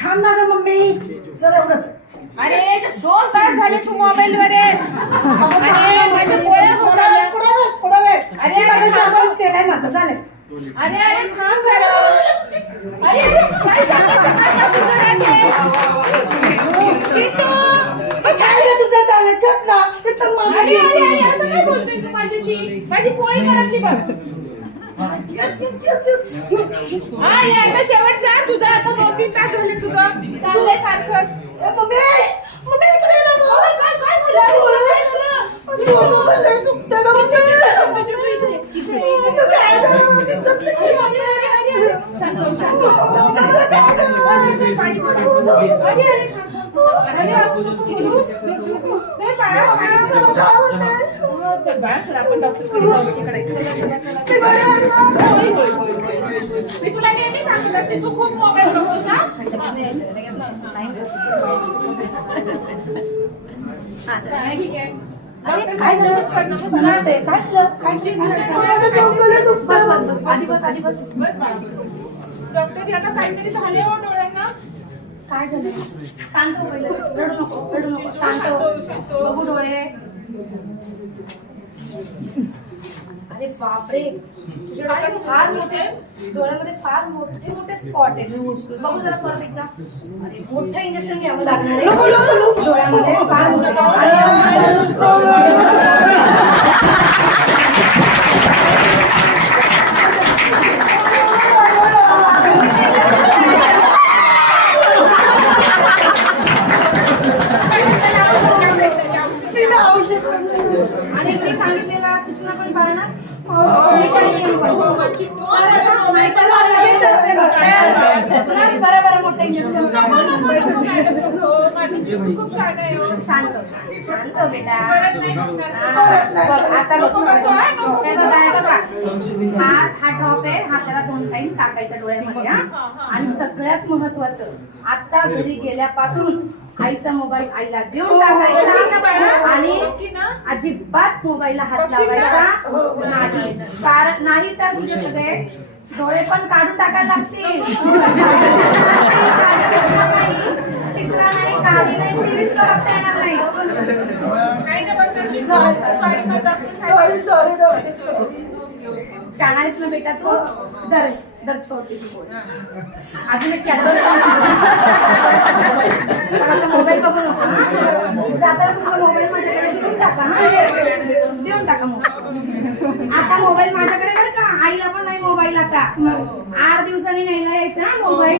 थांब ना ग मम्मी, जरा एवढंच. अरे 2 तास झाले तू मोबाईल वर आहेस. अरे माझ्या डोळ्या होतात. थोडा वेळ. अरे कशी अभ्यास केलाय माझा, झालंय. अरे थांब जरा. अरे काय झालं सकाळपासून जरा चिंटू, काय ग तुझं चाललंय? गप ना. एकदम माझं अरे अरे अरे असं काय बोलतोय तू माझ्याशी? माझी पोळी करतली बघ. हा हे आता शेवटचा तुझा आता 2-3 तास झाले तुझं चाललंय सारखंच. मम्मी इकडे ये ना ग. काय काय झालं? डोकं मला दुखतंय ना मम्मी. काय झालं? दिसत नाही मम्मी. शांत हो, शांत हो. पाणी बोल. अरे अरे अरे असं नको बोलू. नाही बाळा. चल बाळा, चल आपण डॉक्टरकडे जाऊ तिकडे. मी तुला नेहमी सांगत असते तू खूप मोबाईल बघतोस हा. ठीक आहे. काय झालं? नमस्ते. काय झालं? माझं डोकं लय दुखतंय. बस आधी बस. बस बाळा. डॉक्टर आता काहीतरी झाले हो डोळ्यांना. काय झालं? शांत हो पहिलं. रडू नको. शांत हो. बघू डोळे. अरे बापरे, तुझ्या डोळ्यात फार मोठे, डोळ्यामध्ये फार मोठे स्पॉट आहेत. बघू जरा परत एकदा. अरे मोठं इंजेक्शन घ्यावं लागणार आहे डोळ्यामध्ये. फार आणि मी सांगितलेल्या सूचना पण पाळणार. बरं मोठं इंजेक्शन. खूप शांत आहे हो. शांत बेटा. आता बघा हा ड्रॉप आहे, हा त्याला 2 टाइम टाकायचा डोळ्यामध्ये. आणि सगळ्यात महत्वाचं, आता घरी गेल्यापासून आईचा मोबाईल आईला देऊन टाकायचा आणि अजिबात मोबाईलला हात लावायचा नाही. कारण नाही तर तुझे सगळे डोळे पण काढून टाकायला लागतील. चित्रा नाही, काही नाही, टीव्हीच बघता येणार नाही. Sorry doctor. शाळाच ना बेटा तू. दर छोटी अजून एक मोबाईल बघू नको. जाताना तुमचा मोबाईल माझ्याकडे देऊन टाका मोबाईल. आता मोबाईल माझ्याकडे बरं का, आईला पण नाही मोबाईल आता.